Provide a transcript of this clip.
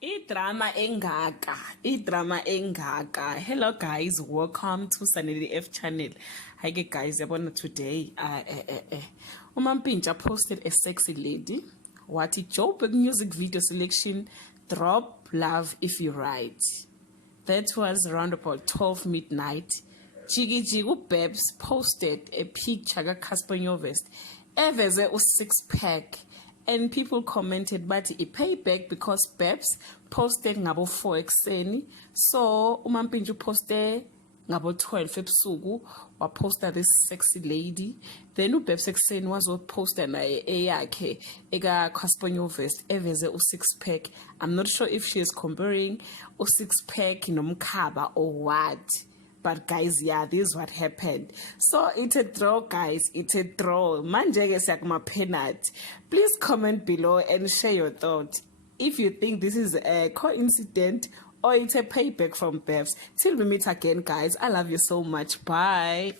Idrama engaka. Hello guys, welcome to Sanity F channel. Hi guys, yabona today uMampintsha posted a sexy lady. What Joburg music video selection, drop love if you write. That was around about 12 midnight. Jiggy Babes posted a picture ka Casper Nyovest eveze a six-pack, and people commented but I pay back because Babes posted ngabo 4 ekseni, so uMampintsha posted ngabo 12 ebusuku waposta this sexy lady. Then uBabes ekseni wazoposta naye eyakhe eka Casper Nyovest eveze u six-pack. I'm not sure if she is comparing u six-pack nomkhaba or what. But guys, yeah, this is what happened. So it's a draw, guys. It's a draw. Manje ke penalty. Please comment below and share your thoughts. If you think this is a coincidence or it's a payback from Babes. Till we meet again, guys. I love you so much. Bye.